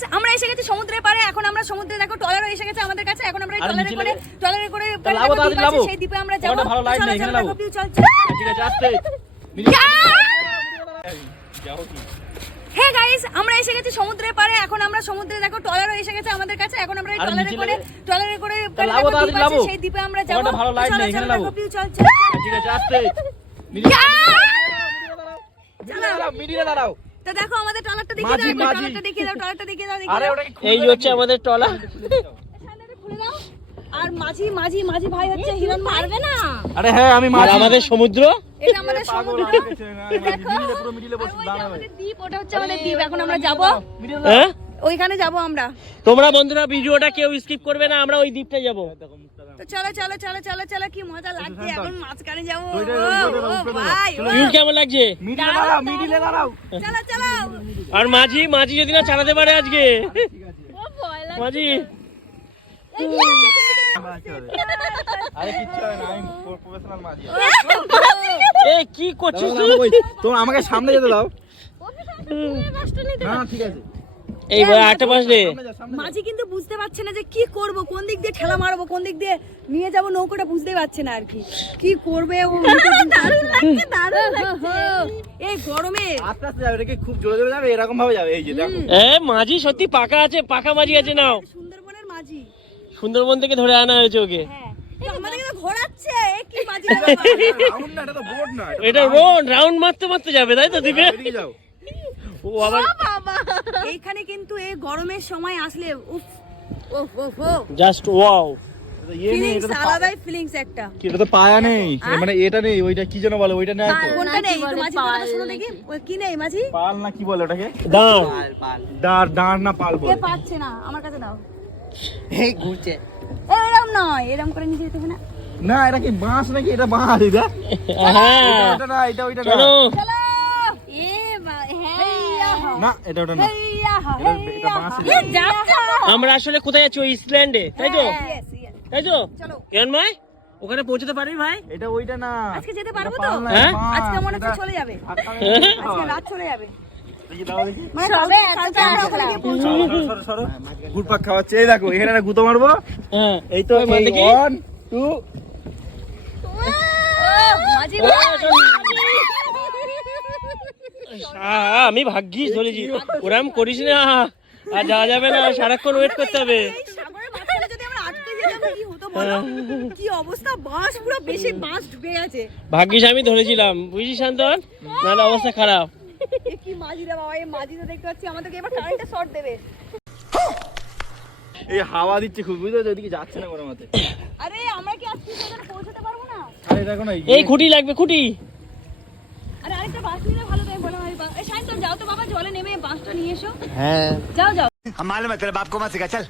Guys আমরা এসে গেছি সমুদ্রের পাড়ে এখন আমরা সমুদ্রে দেখো ট্রলারও এসে গেছে আমাদের কাছে এখন আমরা আর ট্রলারে করে লেগে- ট্রলারে করে। সেই দ্বীপে আমরা যাব ভালো লাইট নেই, এখানে। দেখো, চল। ঠিক আছে আসতে যাও কি হে গাইস আমরা এসে গেছি সমুদ্রের পাড়ে এখন আমরা সমুদ্রে দেখো ট্রলারও এসে গেছে আমাদের কাছে এখন আমরা নিচে করে লেগে- ট্রলারে করে। সেই দ্বীপে আমরা যাব ভালো লাইট নেই, এখানে। দেখো, চল। ঠিক আছে আসতে দাঁড়াও তো দেখো আমাদের ট্রলারটা দেখিয়ে দাও। ট্রলারটা দেখিয়ে দাও ট্রলারটা দেখিয়ে দাও আরে ওটা এই হচ্ছে আমাদের টলা সামনেটা খুলে দাও। আর মাঝি মাঝি মাঝি ভাই হচ্ছে হিরণ পারবে না আরে হ্যাঁ আমি মাঝি। আমাদের সমুদ্র? এটা আমাদের সমুদ্র। দেখো পুরো মিডিলে বসে আমাদের দ্বীপ ওটা হচ্ছে আমাদের দ্বীপ এখন আমরা যাব। হ্যাঁ? ওইখানে যাব আমরা। তোমরা বন্ধুরা ভিডিওটা কেউ স্কিপ করবে না আমরা ওই দ্বীপটা যাব। তো চলো চলো চলো চলো চলো কি মজা লাগছে। এখন মাঝখানে যাব। ও, ভাই ভিউ কেমন লাগছে? মিডিলে দাঁড়াও চলো চলো। আর মাঝি মাঝি যদি না চালাতে পারে আজকে। মাঝি। আরে কিচ্ছু হয় না আমি প্রফেশনাল মাঝি। এ কি করছিস তুই? দাঁড়াও, আমাকে সামনে যেতে দাও। না না, ঠিক আছে। এই ভাই আটটা। মাঝি কিন্তু বুঝতে পারছে না যে কি করব কোন দিক দিয়ে ঠেলা মারবো কোন দিক দিয়ে নিয়ে যাব নৌকোটা বুঝতে পারছে না আর কি। কি করবে ও? এই গরমে। আস্তে আস্তে যাবে কি খুব জোরে জোরে যাবে এরকম ভাবে যাবে এই যে দেখো। এ মাঝি সত্যি পাকা আছে পাকা মাঝি আছে নাও। সুন্দরবনের মাঝি। সুন্দরবন থেকে ধরে আনা হয়েছে ওকে। হ্যাঁ। এটা তো বোর্ড না এটা রোড রাউন্ড মারতে মারতে যাবে তাই তো দিবে? যাও। ও আবার এইখানে কিন্তু এই গরমের সময় আসলে উফ উফ উফ জাস্ট ওয়াও ইয়ে নেই মানে এটা নেই ওইটা কি যেন বলে ওইটা নেই তো। কোনটা নেই? একটু মাঝি কথাটা শোনো দেখি। ওই কি নেই মাঝি? পাল না কি বলে ওটাকে? দাঁড় দাঁড় দাঁড় না পাল কে বলে পাচ্ছে না আমার কাছে দাও। এই ঘুরছে। এরম করে নিচে যেতে না। না এটা কি বাঁশ নাকি? এটা বাঁশ এটা? হ্যাঁ। এটা না এটা ওইটা না। না এটা ওটা না। আমরা আসলে কোথায় যাচ্ছি? ওই ইসল্যান্ডে তাই তো? ইয়েস তাই তো? ভাই ওখানে পৌঁছতে পারবি ভাই? এটা ওইটা না। আজকে যেতে পারব তো? হ্যাঁ? আজকে মনে হচ্ছে চলে যাবে। আজকে রাত চলে যাবে। মানে। ঘুরপাক খাওয়াচ্ছে। এই দেখো এখানে গুঁতো মারবো। হ্যাঁ। এই তো। ওয়ান টু মাঝি আহা, আমি ভাগ্যিস ধরেছি। ওরাম করিস না। আর যাওয়া যাবে না সারাক্ষণ ওয়েট করতে হবে। এই সাগরের মাঝখানে যদি আমরা আটকে যেতাম কি হতো বলো? কি অবস্থা? বাস বেশি বাস ঢুকে গেছে। ভাগ্যিস আমি ধরেছিলাম। বুঝিস শান্তন? নাহলে অবস্থা খারাপ। এ কি মাঝি রে বাবা এই মাঝি তো দেখতে পাচ্ছি আমাদেরকে এবার কারেন্টে শর্ট দেবে। এই হাওয়া দিচ্ছে খুব বুঝতে ওইদিকে যাচ্ছে না কোনো মতে আরে আমরা কি আজকে সেখানে পৌঁছতে পারব না? আরে দেখো না এই খুঁটি লাগবে খুঁটি। নিয়ে এসো হ্যাঁ যাও যাও हम मालूम है तेरे बाप को मत सिखा चल